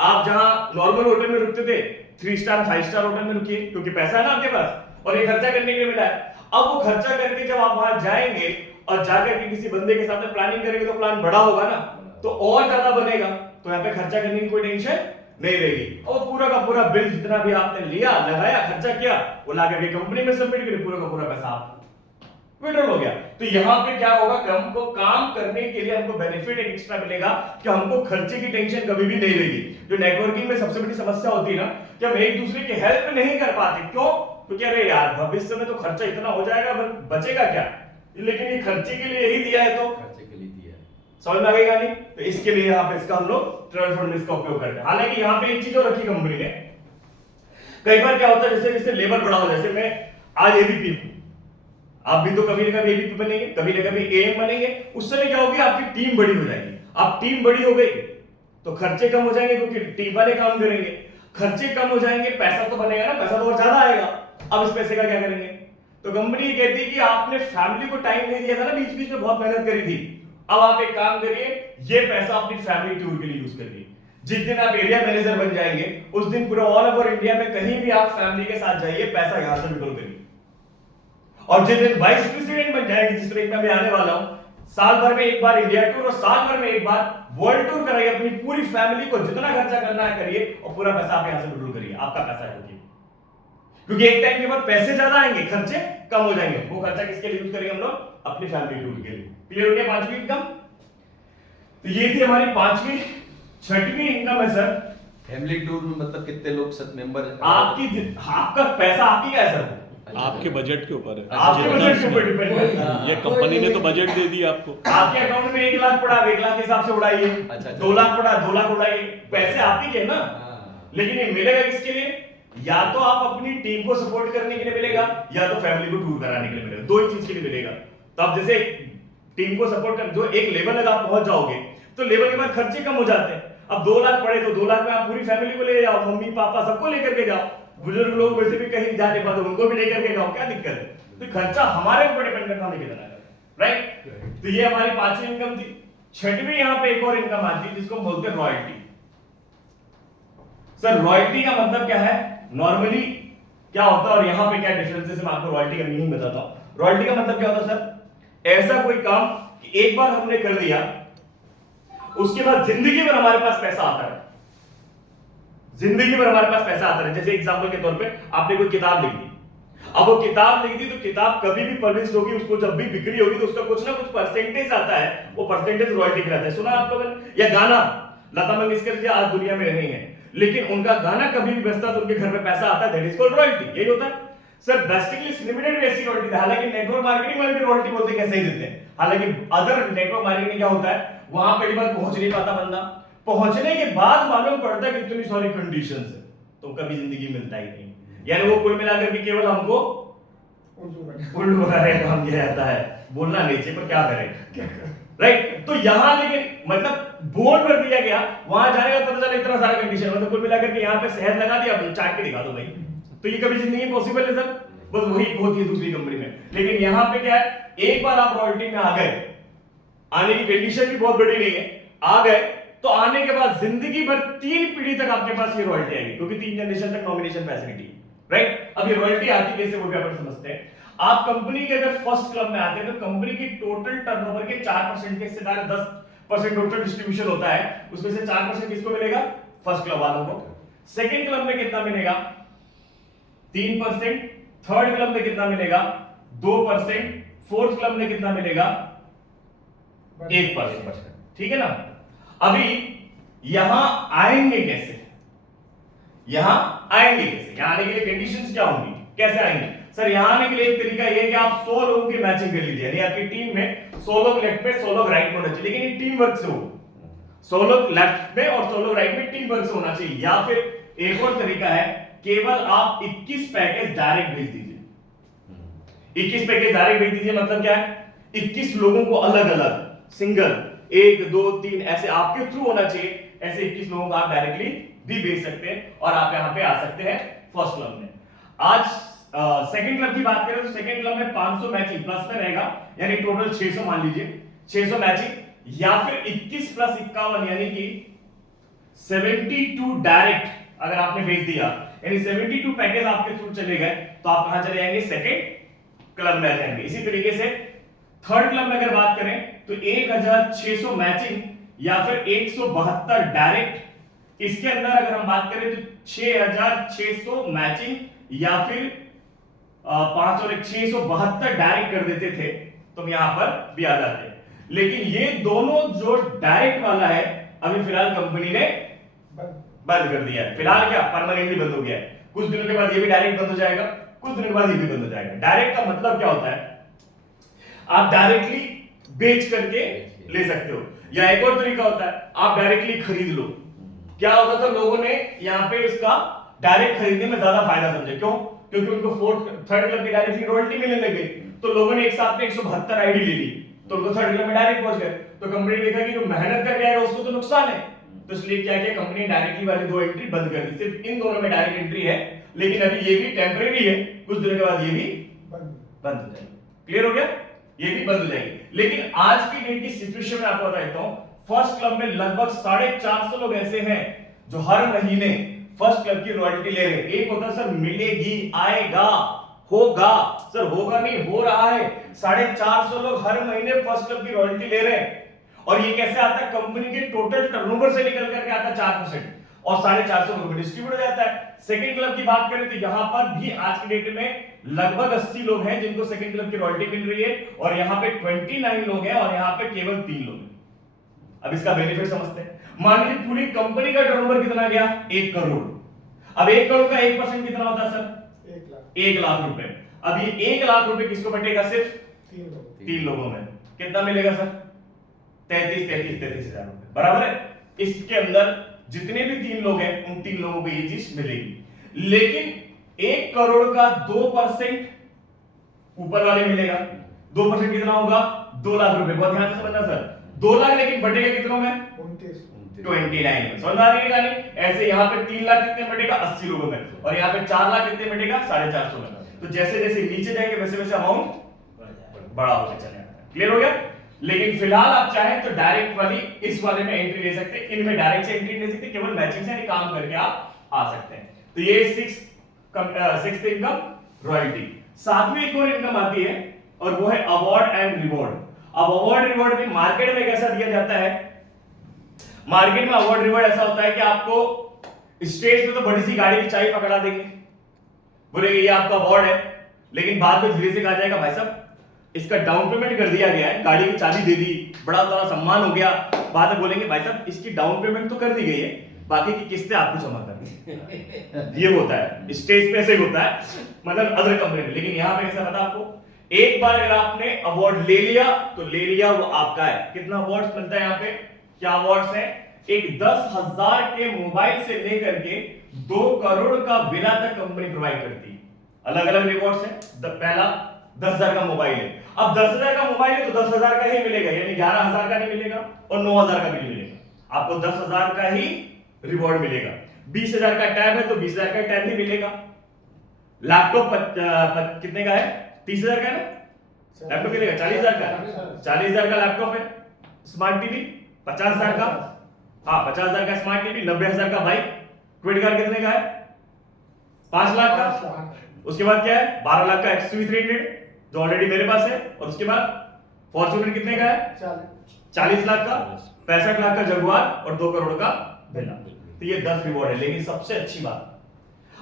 आप जहां नॉर्मल होटल में रुकते थे, 3 स्टार 5 स्टार होटल में रुकिए, क्योंकि पैसा है ना आपके पास और ये खर्चा करने के लिए मिला है। अब वो खर्चा करके जब आप वहां जाएंगे और जाकर के किसी बंदे के साथ प्लानिंग करेंगे, तो प्लान बड़ा होगा ना, तो और ज्यादा बनेगा, तो यहाँ पे खर्चा करने की कोई टेंशन नहीं रहेगी। और पूरा का पूरा बिल जितना भी आपने लिया, लगाया, खर्चा किया, वो ला करके कंपनी में सबमिट करिए, पूरा का पूरा पैसा आप विड्रॉल हो गया। तो यहाँ पे क्या होगा, हमको काम करने के लिए हमको बेनिफिट एक एक्स्ट्रा मिलेगा कि हमको खर्चे की टेंशन कभी भी नहीं रहेगी। जो नेटवर्किंग में सबसे बड़ी समस्या होती है ना, कि हम एक दूसरे की हेल्प नहीं कर पाते। क्यों? क्योंकि अरे यार भविष्य में तो खर्चा इतना हो जाएगा, बचेगा क्या, लेकिन ये खर्चे के लिए ही दिया है, तो खर्चे के लिए दिया है, समझ में आ गई नहीं? तो इसके लिए यहाँ पे इसका हम लोग ट्रैवल फंड में इसका उपयोग करते हैं। हालांकि यहाँ पे एक चीज और रखी कंपनी ने, कई बार क्या होता है, जैसे जैसे लेबर बड़ा हो, जैसे मैं आज एबीपी हूं, आप भी तो कभी ना कभी एबीपी बनेंगे, कभी ना कभी एएम बनेंगे, उस समय क्या होगी, आपकी टीम बड़ी हो जाएगी। आप टीम बड़ी हो गई तो खर्चे कम हो जाएंगे, क्योंकि टीम वाले काम करेंगे, खर्चे कम हो जाएंगे, पैसा तो बनेगा ना, पैसा तो और ज्यादा आएगा। अब इस पैसे का क्या करेंगे? तो कंपनी कहती है कि आपने फैमिली को टाइम नहीं दिया था ना, बीच बीच में बहुत मेहनत करी थी, अब आप एक काम करिए, ये पैसा अपनी फैमिली टूर के लिए यूज करिए। जिस दिन आप एरिया मैनेजर बन जाएंगे, उस दिन पूरा ऑल ओवर इंडिया में कहीं भी आप फैमिली के साथ जाइए, पैसा यहां से विड्रॉल करिए। और जिस दिन वाइस प्रेसिडेंट बन जाएंगे, जिस तरह मैं आने वाला हूं, साल भर में एक बार इंडिया टूर और साल भर में एक बार वर्ल्ड टूर कराइए, अपनी पूरी फैमिली को जितना खर्चा करना है करिए, और पूरा पैसा आप यहां से विड्रॉल करिए, आपका पैसा है। क्योंकि एक टाइम के बाद पैसे ज्यादा आएंगे, खर्चे कम हो जाएंगे। वो खर्चा किसके लिए यूज करेंगे हम लोग? अपनी फैमिली टूर के लिए। क्लियर हो गया? पांचवी इनकम। तो ये थी हमारी पांचवी। छठवीं इनकम है सर फैमिली टूर में, मतलब कितने लोग सब मेंबर, आपका पैसा आपकी का है सर, आपके बजट के ऊपर है, आपके बजट के ऊपर डिपेंड करता है। ये कंपनी ने तो बजट दे दिया आपको। आपके अकाउंट में 1 लाख पड़ा, 1 लाख के हिसाब से उड़ाइए। अच्छा। 2 लाख पड़ा, 2 लाख उड़ाइए, पैसे आप ही के ना। लेकिन ये मिलेगा किसके लिए? या तो आप अपनी टीम को सपोर्ट करने के लिए मिलेगा, या तो फैमिली को टूर कराने के लिए मिलेगा। दो ही चीज के लिए मिलेगा। तो आप जैसे टीम को सपोर्ट कर, जो एक लेवल तक आप पहुंच जाओगे, तो लेवल के बाद खर्चे कम हो जाते हैं। अब 2 लाख पड़े तो 2 लाख में आप पूरी फैमिली को ले जाओ, मम्मी पापा सबको लेकर के जाओ। बुजुर्ग लोग वैसे भी कहीं जा नहीं पाते, उनको भी लेकर के जाओ, क्या दिक्कत है? तो खर्चा हमारे ऊपर डिपेंड करता है कितना है, राइट? तो ये हमारी पांचवी इनकम थी। छठवीं यहाँ पे एक और इनकम आती है जिसको बोलते हैं रॉयल्टी। सर रॉयल्टी का मतलब क्या है, नॉर्मली क्या होता है और यहाँ पे क्या डिफरेंसेस है, मैं आपको रॉयल्टी का मीनिंग बताता हूं। रॉयल्टी का मतलब क्या होता है सर, ऐसा कोई काम कि एक बार हमने कर दिया, उसके बाद जिंदगी भर हमारे पास पैसा आता है, जिंदगी भर हमारे पास पैसा आता है। जैसे एग्जांपल के तौर पे आपने कोई किताब लिख दी, अब वो किताब लिख दी तो किताब कभी भी पब्लिश होगी, उसको जब भी बिक्री होगी तो उसका कुछ ना कुछ परसेंटेज आता है, वो परसेंटेज रॉयल्टी कहलाता है। सुना आप लोगों ने? या गाना, लता मंगेशकर जी आज दुनिया में नहीं है, लेकिन उनका गाना कभी भी बजता तो उनके घर में पैसा आता है, दैट इज कॉल्ड रॉयल्टी। यही होता है सर। बेस्ट इंग्लिश लिमिटेड भी ऐसी रॉयल्टी है, हालांकि नेटवर्क मार्केटिंग वाले भी रॉयल्टी बोलते कैसे ही देते हैं, हालांकि अदर नेटवर्क मार्केटिंग क्या होता है, वहां पहली बार पहुंच नहीं पाता बंदा, पहुंचने के बाद मालूम पड़ता है कि इतनी सारी कंडीशंस है, तो कभी जिंदगी मिलता ही नहीं। यानी वो कुल मिलाकर के केवल हमको उल्लू बनाने का काम किया जाता है। बोलना नहीं चाहिए पर क्या करें, राइट। तो यहां लेकिन मतलब बोर्ड कर दिया गया, वहां जाने का पता चला इतना सारा कंडीशन, मतलब कुल मिलाकर के यहां पे शहर लगा दिया, चाट के दिखा दो भाई। तो ये कभी जिंदगी में पॉसिबल है सर? बस वही होती है दूसरी कंपनी में। लेकिन यहां पे क्या है, एक बार आप रॉयल्टी में आ गए, आने की कंडीशन भी बहुत बड़ी नहीं है, आ गए तो आने के बाद जिंदगी भर 3 पीढ़ी तक आपके पास ये रॉयल्टी आएगी, क्योंकि 3 जनरेशन तक नॉमिनेशन फैसिलिटी, राइट। अब ये रॉयल्टी आती कैसे वो भी अपन समझते हैं। आप कंपनी के अगर फर्स्ट क्लब में आते हैं तो कंपनी की टोटल टर्नओवर के 4% के हिस्सेदार, 10% टोटल डिस्ट्रीब्यूशन होता है, उसमें से 4% किसको मिलेगा? फर्स्ट क्लब वालों को। सेकंड क्लब में कितना मिलेगा? 3%। थर्ड क्लब में कितना मिलेगा? 2%। फोर्थ क्लब में कितना मिलेगा? 1%। ठीक है ना। अभी यहां आएंगे कैसे? यहां आएंगे कैसे? यहां आने के लिए कंडीशंस क्या होंगी, कैसे आएंगे? सर यहां आने के लिए एक तरीका ये है कि आप 100 लोगों की मैचिंग कर लीजिए, यानी आपकी टीम में 100 लोग लेफ्ट पे 100 लोग राइट में होना चाहिए, लेकिन ये टीम वर्क से हो, 100 लोग लेफ्ट में और 100 लोग राइट में, टीम वर्क से होना चाहिए। या फिर एक और तरीका है, केवल आप 21 पैकेज डायरेक्ट भेज दीजिए। 21 पैकेज डायरेक्ट भेज दीजिए मतलब क्या है? 21 लोगों को अलग अलग, सिंगल, 1 2 3 ऐसे आपके थ्रू होना चाहिए, ऐसे 21 लोगों को आप डायरेक्टली भी भेज सकते हैं और आप यहां पे आ सकते हैं फर्स्ट क्लब में। आज सेकंड क्लब की बात करें तो सेकंड क्लब में 500 मैचिंग प्लस में रहेगा, यानी टोटल 600 मान लीजिए, 600 मैचिंग, या फिर 21 प्लस 51 यानी कि 72 डायरेक्ट अगर आपने भेज दिया, यानी 72 पैकेज आपके थ्रू चले गए, तो आप कहां चले जाएंगे? सेकंड क्लब में आ जाएंगे। इसी तरीके से थर्ड क्लब में अगर बात करें तो 1600 मैचिंग या फिर 172 डायरेक्ट, इसके अंदर अगर हम बात करें तो 6600 मैचिंग या फिर 5 और 672 डायरेक्ट कर देते थे, तो हम यहां पर भी आ जाते हैं। लेकिन ये दोनों जो डायरेक्ट वाला है अभी फिलहाल कंपनी ने बंद कर दिया है। फिलहाल क्या, परमानेंटली बंद हो गया है। कुछ दिनों के बाद ये भी डायरेक्ट बंद हो जाएगा, कुछ दिनों के बाद ये भी बंद हो जाएगा। डायरेक्ट का मतलब क्या होता है? आप डायरेक्टली बेच करके ले सकते हो, या एक और तरीका होता है आप डायरेक्टली खरीद लो। क्या होता था, लोगों ने यहां पे इसका डायरेक्ट खरीदने में ज्यादा फायदा समझे। क्यों? क्योंकि उनको थर्ड क्लब की डायरेक्टली रॉयल्टी मिलने लग गई, तो लोगों ने एक साथ में 172 आईडी ले ली, तो उनको थर्ड क्लब में डायरेक्ट पहुंच गए। तो कंपनी ने देखा कि जो मेहनत करके आएगा उसको तो नुकसान है, तो इसलिए क्या किया, कंपनी डायरेक्टली वाली 2 एंट्री बंद कर दी। सिर्फ इन दोनों में डायरेक्ट एंट्री है, लेकिन अभी ये भी टेम्परेरी है, कुछ दिनों के बाद ये भी बंद हो जाएगी। क्लियर हो गया? ये भी बंद हो जाएगी। लेकिन आज की डेट की सिचुएशन में आपको बताता हूं, फर्स्ट क्लब में लगभग 450 लोग ऐसे हैं जो हर महीने फर्स्ट क्लब की रॉयल्टी ले रहे हैं। एक होता है सर मिलेगी, आएगा, होगा, सर होगा नहीं, हो रहा है। 450 लोग हर महीने फर्स्ट क्लब की रॉयल्टी ले रहे हैं, और ये कैसे आता है? कंपनी के टोटल टर्नओवर से निकल करके आता है 4%, और 450 लोगों में डिस्ट्रीब्यूट हो जाता है। सेकंड क्लब की बात करें तो यहां पर भी आज की डेट में लगभग 80 लोग हैं जिनको सेकंड क्लब की रॉयल्टी मिल रही है, और यहां पे 29 लोग हैं, और यहां पे केवल 3 लोग हैं। अब इसका बेनिफिट समझते हैं। मान लीजिए पूरी कंपनी का टर्नओवर कितना गया? 1 करोड़। अब 1 करोड़ का 1% कितना होता है सर? 1 लाख रुपए। अब ये 1 लाख रुपए किसको बटेगा? सिर्फ 3 लोगों में। कितना मिलेगा सर? 33 हजार रुपए, बराबर है। इसके अंदर जितने भी 3 लोग हैं उन 3 लोगों को ये चीज मिलेगी। लेकिन 1 करोड़ का 2% ऊपर वाले मिलेगा। 2% कितना होगा? 2 लाख रुपए। बहुत ध्यान से समझना सर, 2 लाख, लेकिन बटेगा कितनों में? 29 में। समझ आ रही है गाली? ऐसे यहाँ पे 3 लाख कितने बटेगा? 80 लोगों में, और यहाँ पे 4 लाख कितने बटेगा? 450 में। तो जैसे जैसे नीचे जाएंगे वैसे वैसे अमाउंट बड़ा होता चले जाता है। क्लियर हो गया? लेकिन फिलहाल आप चाहें तो डायरेक्ट वाली इस वाले में एंट्री ले सकते हैं, इनमें डायरेक्ट से एंट्री ले सकते हैं, केवल मैचिंग से काम करके आप आ सकते हैं। तो ये 6th इनकम रॉयल्टी। सातवीं एक और इनकम आती है, और वो है अवार्ड एंड रिवॉर्ड। अब अवार्ड रिवॉर्ड भी मार्केट में कैसा दिया जाता है? मार्केट में अवार्ड रिवॉर्ड ऐसा होता है कि आपको स्टेज पे तो बड़ी सी गाड़ी की चाबी पकड़ा देंगे, बोलेंगे ये आपका अवार्ड है, लेकिन बाद में धीरे से कहा जाएगा भाई साहब इसका डाउन पेमेंट कर दिया गया है, गाड़ी की चाबी दे दी, बड़ा सारा सम्मान हो गया। बाद में बोलेंगे भाई साहब इसकी डाउन पेमेंट तो कर दी गई है, बाकी की किस्तें आपको जमा करनी। ये होता है स्टेज पे, ऐसे होता है मतलब अदर कंपनी में। लेकिन यहाँ पे कैसा पता आपको, एक बार अगर आपने अवार्ड ले लिया तो ले लिया, वो आपका है। कितना अवार्ड मिलता है यहाँ पे? क्या अवार्ड्स हैं? एक 10,000 के मोबाइल से लेकर के 2 करोड़ का विला तक कंपनी प्रोवाइड करती है। अलग अलग रिवॉर्ड्स हैं। पहला 10,000 का मोबाइल है। अब 10,000 का मोबाइल है तो 10,000 का ही मिलेगा, यानी 11,000 का नहीं मिलेगा और 9,000 का भी नहीं मिलेगा, आपको 10,000 का ही रिवॉर्ड मिलेगा। 20,000 का टैब है तो 20,000 का टैब ही मिलेगा। लैपटॉप कितने का है? 30,000 का है ना? लैपटॉप कितने का? 40,000 का। 40,000 का लैपटॉप है। स्मार्ट टीवी 50,000 का, हाँ 50,000 का स्मार्ट टीवी, 90,000 का बाइक। क्रेडिट कार्ड कितने का है? 5 लाख का। उसके बाद क्या है? 12 लाख का XUV300 जो ऑलरेडी मेरे पास है, और उसके बाद फॉर्च्यूनर कितने का है? 40 लाख का, 65 लाख का जगुआर और 2 करोड़ का विला। तो ये 10 रिवॉर्ड है। लेकिन सबसे अच्छी बात,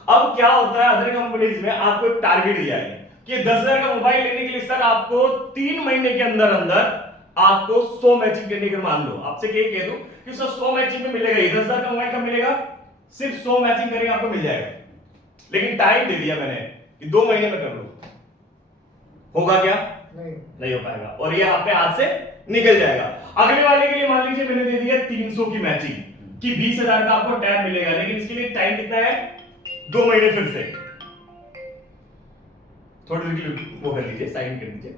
अब क्या होता है अदर कंपनीज में आपको एक टारगेट दिया है कि 10,000 का मोबाइल लेने के लिए सर आपको 3 महीने के अंदर अंदर आपको 100 मैचिंग करने के, मान लो आपसे कह दूं कि सर 100 मैचिंग में मिलेगा, 10,000 का मोबाइल कब मिलेगा? सिर्फ 100 मैचिंग करेंगे आपको मिल जाएगा। लेकिन टाइम दे दिया मैंने कि 2 महीने में कर लो, होगा क्या? नहीं हो पाएगा, और ये आपके हाथ से निकल जाएगा। अगले वाले के लिए मान लीजिए मैंने दे दिया 300 की मैचिंग कि 20,000 का आपको टैब मिलेगा, लेकिन इसके लिए टाइम कितना है? 2 महीने। फिर से थोड़ी देर के लिए वो कर लीजिए, साइन कर दीजिए,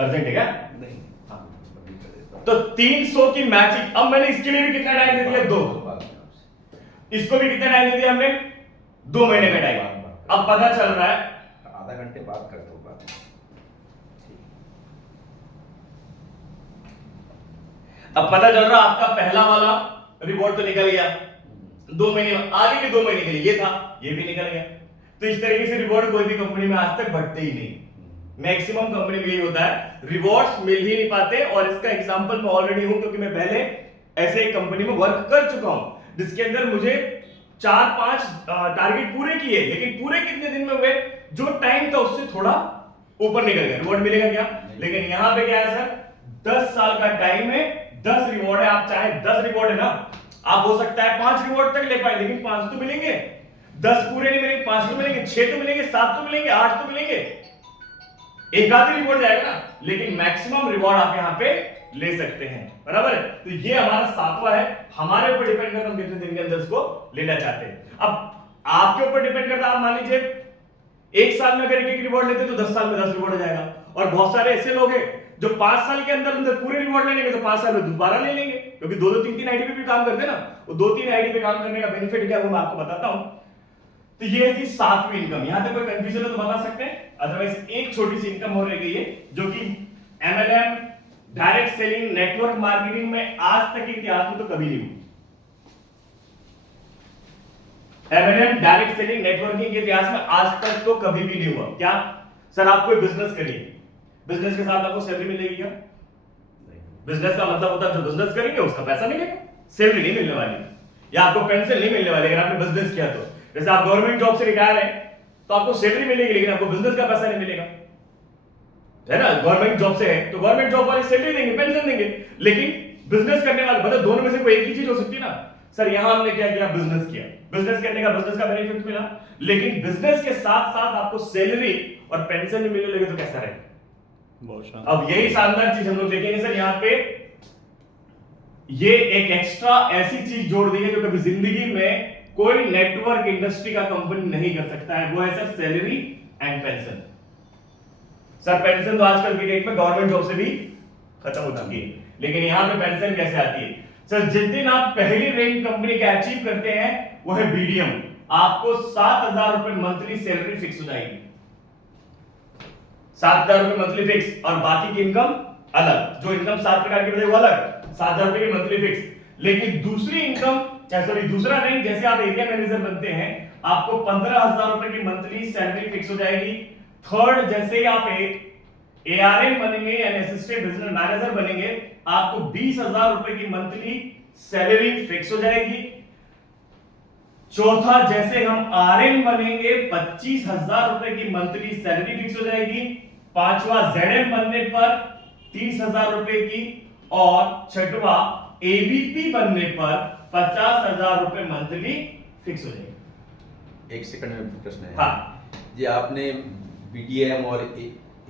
अर्जेंट है क्या? नहीं, हाँ अभी कर देता हूं। तो 300 की मैचिंग। अब मैंने इसके लिए भी कितना टाइम दे दिया? 2। इसको भी कितना टाइम दे दिया हमने? 2 महीने का टाइम। अब पता चल रहा है, आधा घंटे बाद करता हूँ बात। अब पता चल रहा आपका पहला वाला रिवॉर्ड तो निकल गया 2 महीने, आगे के 2 महीने के लिए ये था, ये भी निकल गया। तो इस तरीके से रिवॉर्ड कोई भी कंपनी में आज तक बढ़ते ही नहीं। मैक्सिमम कंपनी में यही होता है, रिवॉर्ड्स मिल ही नहीं पाते। और इसका एग्जांपल मैं ऑलरेडी हूं, क्योंकि मैं पहले ऐसे एक कंपनी में वर्क कर चुका हूं जिसके अंदर मुझे 4-5 टारगेट पूरे किए, लेकिन पूरे कितने दिन में हुए? जो टाइम था उससे थोड़ा ऊपर निकल गया। रिवॉर्ड मिलेगा क्या? लेकिन यहां पे क्या है सर, 10 साल का टाइम है, 10 रिवॉर्ड है। आप चाहे 10 रिवॉर्ड है ना, आप हो सकता है 5 रिवॉर्ड तक ले पाए, लेकिन 5 तो मिलेंगे। 10 पूरे नहीं मिलेंगे, 5 तो मिलेंगे, 6 तो मिलेंगे, 7 तो मिलेंगे, 8 तो मिलेंगे, एक आध रिवॉर्ड जाएगा ना, लेकिन मैक्सिमम रिवॉर्ड आप यहां पे ले सकते हैं, बराबर है। तो ये हमारा 7वां है, हमारे ऊपर डिपेंड करता है हम कितने दिन के अंदर इसको लेना चाहते हैं। अब आपके ऊपर डिपेंड करता है, आप मान लीजिए 1 साल में अगर एक रिवॉर्ड लेते तो 10 साल में 10 रिवॉर्ड हो जाएगा। और बहुत सारे ऐसे लोग हैं जो 5 साल के अंदर अंदर पूरे रिवॉर्ड ले लेंगे, तो 5 साल में दोबारा ले लेंगे, क्योंकि 2-2 3-3 आईडी पे भी काम करते हैं ना। वो 2-3 आईडी पे काम करने का बेनिफिट क्या है वो मैं आपको बताता हूं। तो ये थी 7वीं इनकम। यहां तक कोई कंफ्यूजन है तो बता सकते हैं, अदरवाइज एक छोटी सी इनकम और रह गई है जो कि MLM direct selling network marketing में आज तक के इतिहास में तो कभी नहीं हुई। MLM डायरेक्ट सेलिंग नेटवर्किंग के इतिहास में आज तक तो कभी भी नहीं हुआ। क्या सर, आप कोई बिजनेस करिए, बिजनेस के साथ आपको सैलरी मिलेगी क्या? बिजनेस का मतलब होता है जो बिजनेस करेंगे उसका पैसा मिलेगा, सैलरी नहीं मिलने वाली, या आपको पेंशन नहीं मिलने वाली अगर आपने बिजनेस किया तो। जैसे आप गवर्नमेंट जॉब से रिटायर हैं तो आपको सैलरी मिलेगी, लेकिन आपको बिजनेस का पैसा नहीं मिलेगा, है ना। गवर्नमेंट जॉब से है तो गवर्नमेंट जॉब वाले सैलरी देंगे, पेंशन देंगे, लेकिन बिजनेस करने वाले मतलब दोनों में से कोई एक ही चीज हो सकती है ना। सर यहां हमने क्या किया? बिजनेस किया, बिजनेस करने का बिजनेस का बेनिफिट मिला, लेकिन बिजनेस के साथ साथ आपको सैलरी और पेंशन भी मिलने लगे तो कैसा रहेगा? अब यही शानदार चीज हम लोग देखेंगे सर। यहाँ पे ये एक एक्स्ट्रा ऐसी चीज जोड़ दी है जो कभी जिंदगी में कोई नेटवर्क इंडस्ट्री का कंपनी नहीं कर सकता है, वो है sir salary and pension. Sir pension तो आजकल की डेट में गवर्नमेंट जॉब से भी खत्म हो चुकी है, लेकिन यहां पे पेंशन कैसे आती है? सर जिस दिन आप पहली रैंक कंपनी का अचीव करते हैं वो है BDM, आपको 7,000 रुपए मंथली सैलरी फिक्स हो जाएगी, 7,000 रुपए मंथली फिक्स, और बाकी की इनकम अलग। जो इनकम 7 प्रकार की बता वो अलग, 7,000 रुपए की मंथली फिक्स। लेकिन दूसरी इनकम दूसरा रैंक, जैसे आप एरिया मैनेजर बनते हैं आपको 15,000 रुपए की मंथली सैलरी फिक्स हो जाएगी। थर्ड, जैसे आप ARM बनेंगे यानी असिस्टेंट बिजनेस मैनेजर बनेंगे, आपको 20,000 रुपए की मंथली सैलरी फिक्स हो जाएगी। चौथा, जैसे हम RM बनेंगे 25,000 रुपए की मंथली सैलरी फिक्स हो जाएगी। पांचवा, ZM बनने पर 30,000 रुपए की, और छठवा AVP बनने पर 50,000 रुपए मंथली फिक्स हो जाएगी। एक सेकंड में प्रश्न है। हाँ, ये आपने BDM और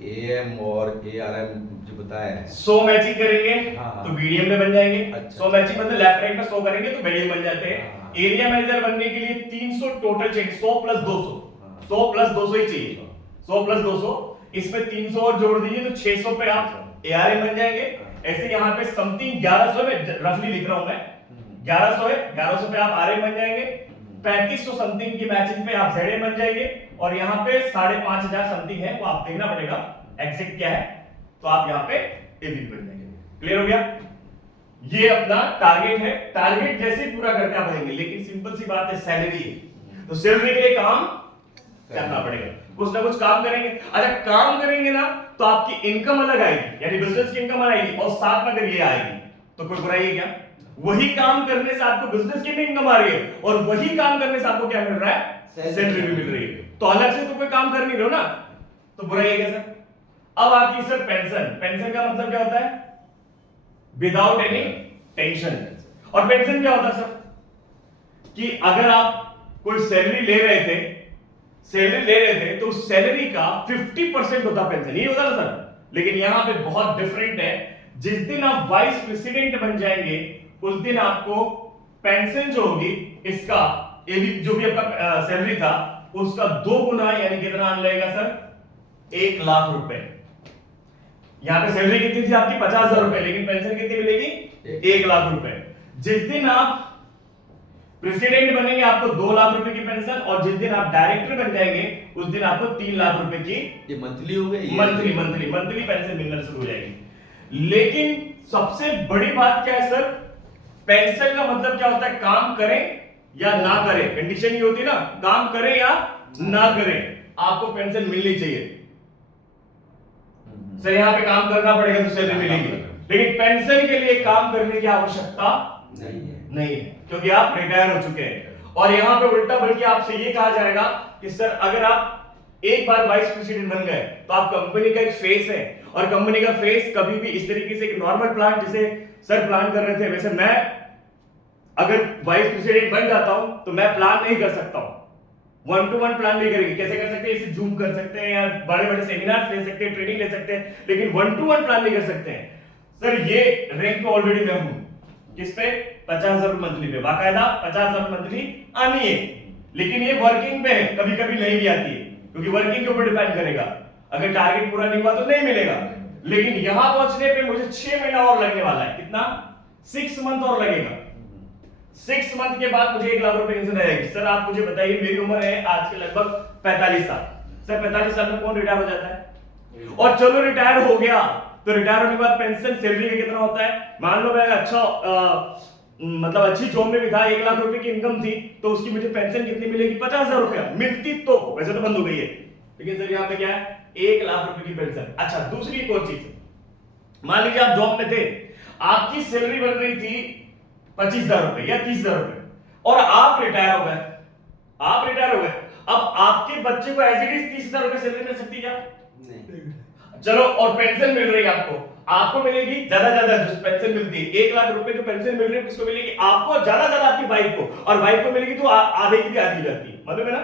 AM और ARM जो बताया है, 100 मैचिंग करेंगे हाँ। तो BDM में बन जाएंगे। अच्छा। 100 मैचिंग मतलब लेफ्ट राइट में 100 करेंगे तो BDM बन जाते हैं। हाँ। एरिया मैनेजर बनने के लिए 300 टोटल चाहिए, 100 प्लस 200, हाँ। 100 प्लस 200 ही चाहिए, 100 प्लस 200। इसमें 300 और जोड़ दीजिए तो 600 पे आप एआरएम बन जाएंगे। ऐसे यहाँ पे समथिंग 1100 में रफली लिख रहा हूं मैं, 1100 है, 1100 पे आप आरएम बन जाएंगे, 3500 समथिंग की मैचिंग पे आप जेडएम बन जाएंगे, और यहाँ पे 5500 समथिंग है, वो आप देखना पड़ेगा एग्जैक्ट क्या है, तो आप यहाँ पे एबी बन जाएंगे। क्लियर हो गया? ये अपना टारगेट है, टारगेट जैसे ही पूरा करते आप आएंगे, लेकिन सिंपल सी बात है सैलरी है, तो सैलरी के लिए काम करना पड़ेगा, कुछ ना कुछ काम करेंगे। अच्छा काम करेंगे ना तो आपकी इनकम अलग आएगी, यानी बिजनेस की इनकम अलग आएगी, और साथ में अगर ये आएगी तो कोई बुराई है क्या? वही काम करने से आपको बिजनेस की भी इनकम आ रही है, और वही काम करने से आपको क्या मिल रहा है? सैलरी भी मिल रही है। तो अलग से तो कोई काम कर नहीं रहे हो ना, तो बुराई है क्या सर? अब आती सर पेंशन। पेंशन का मतलब क्या होता है? Without any tension. और पेंशन क्या होता है सर? कि अगर आप कोई सैलरी ले रहे थे तो उस सैलरी का 50% होता पेंशन, ये होता ना सर। लेकिन यहां पे बहुत डिफरेंट है, जिस दिन आप वाइस प्रेसिडेंट बन जाएंगे उस दिन आपको पेंशन जो होगी इसका जो भी आपका सैलरी था उसका 2 गुना, यानी कितना आने लगेगा सर? 1 लाख रुपए। यहां पे सैलरी कितनी थी आपकी? 50,000 रुपए, लेकिन पेंशन कितनी मिलेगी? 1 लाख रुपए। जिस दिन आप प्रेसिडेंट बनेंगे आपको 2 लाख रुपए की पेंशन, और जिस दिन आप डायरेक्टर बन जाएंगे उस दिन आपको 3 लाख रुपए की, ये मंथली हो गए, मंथली पेंशन मिलना शुरू हो जाएगी। लेकिन सबसे बड़ी बात क्या है सर? पेंशन का मतलब क्या होता है? काम करें या ना करें, कंडीशन ये होती है ना, काम करें या ना करें, आपको पेंशन मिलनी चाहिए। सर यहाँ पे काम करना पड़ेगा तो सैलरी मिलेगी, लेकिन पेंशन के लिए काम करने की आवश्यकता नहीं है, क्योंकि आप रिटायर हो चुके हैं। और यहाँ पे उल्टा बल्कि आपसे ये कहा जाएगा कि सर अगर आप एक बार वाइस प्रेसिडेंट बन गए तो आप कंपनी का एक फेस है, और कंपनी का फेस कभी भी इस तरीके से एक नॉर्मल प्लान जैसे सर प्लान कर रहे थे, वैसे मैं अगर वाइस प्रेसिडेंट बन जाता हूं तो मैं प्लान नहीं कर सकता हूं, 1-to-1 प्लान नहीं करेंगे। कैसे कर सकते हैं? इसे जूम कर सकते हैं, या बड़े-बड़े सेमिनार ले सकते हैं, ट्रेनिंग ले सकते हैं, लेकिन 1-to-1 प्लान नहीं कर सकते हैं। सर ये रैंक पे ऑलरेडी मैं हूं, किस पे? 50,000 मंथली पे, बाकायदा 50,000 मंथली आनी है, लेकिन ये वर्किंग पे है, कभी-कभी नहीं भी आती है, क्योंकि वर्किंग के ऊपर डिपेंड करेगा। अगर टारगेट पूरा नहीं हुआ तो नहीं मिलेगा, लेकिन यहां पहुंचने पे मुझे 6 महीना और लगने वाला है। कितना? 6 मंथ और लगेगा। 6 मंथ के बाद मुझे 1 लाख रुपए पेंशन आएगी। सर आप मुझे बताइए, मेरी उम्र है आज के लगभग 45 साल। सर 45 साल में कौन रिटायर हो जाता है? और चलो रिटायर हो गया तो रिटायर होने के बाद पेंशन सैलरी का कितना होता है? मान लो मैं अच्छा मतलब अच्छी जॉब में भी था, 1 लाख रुपए की इनकम थी, तो उसकी मुझे पेंशन कितनी मिलेगी? 50,000 रुपया मिलती, तो वैसे तो बंद हो गई है, लेकिन सर यहाँ पे क्या है? 1 लाख रुपए की पेंशन। अच्छा दूसरी एक और चीज, मान लीजिए आप जॉब में थे, आपकी सैलरी बन रही थी 25,000 रुपए या 30,000 रुपए, और आप रिटायर हो गए। अब आपके बच्चे को एज इट इज 30,000 रुपए सैलरी मिल सकती है क्या? नहीं। चलो, और पेंशन मिल रही है आपको मिलेगी ज्यादा जो पेंशन मिलती है, 1 लाख रुपए जो पेंशन मिल रही है किसको मिलेगी? आपको, ज्यादा आपकी वाइफ को, और वाइफ को मिलेगी तो आधे की आधी जाती है, मतलब है ना?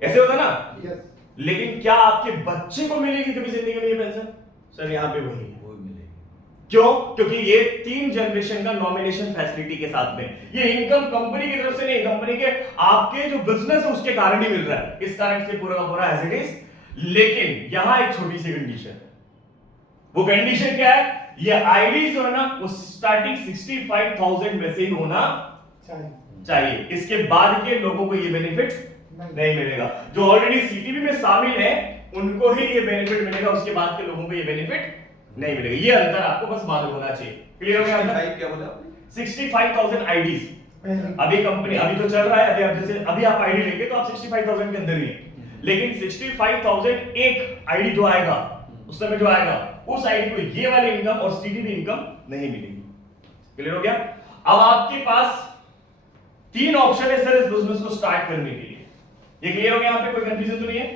ऐसे होता ना? yes. लेकिन क्या आपके बच्चे को मिलेगी कभी जिंदगी में ये पेंशन? सर यहाँ पे वही मिलेगी। क्यों? क्योंकि ये 3 जनरेशन का नॉमिनेशन फैसिलिटी के साथ में, ये इनकम कंपनी की तरफ से नहीं, कंपनी के आपके जो बिजनेस है उसके कारण ही मिल रहा है, इस कारण से पूरा का पूरा एज इट इज। लेकिन यहां एक छोटी सी कंडीशन, वो कंडीशन क्या है? ये आईडी जो है ना वो स्टार्टिंग 65,000 में से ही होना चाहिए। इसके बाद के लोगों को ये बेनिफिट नहीं मिलेगा। जो ऑलरेडी सीटीबी में शामिल है उनको ही ये बेनिफिट मिलेगा, उसके बाद के लोगों को ये बेनिफिट नहीं मिलेगा। ये अंतर आपको बस मालूम होना चाहिए। क्लियर हो गया? 65 क्या बोला आपने? 65,000 आईडीज अभी कंपनी अभी तो चल रहा है, अभी आप आईडी लेंगे तो आप 65,000 के अंदर ही है, लेकिन 65,000 एक आईडी जो आएगा उस समय जो आएगा उस आईडी को ये वाली इनकम और सीटीबी इनकम नहीं मिलेगी। क्लियर हो गया? अब आपके पास 3 ऑप्शन है सर इस बिजनेस को स्टार्ट करने के लिए। ये क्लियर हो गया? यहाँ पे कोई कंफ्यूजन तो नहीं है?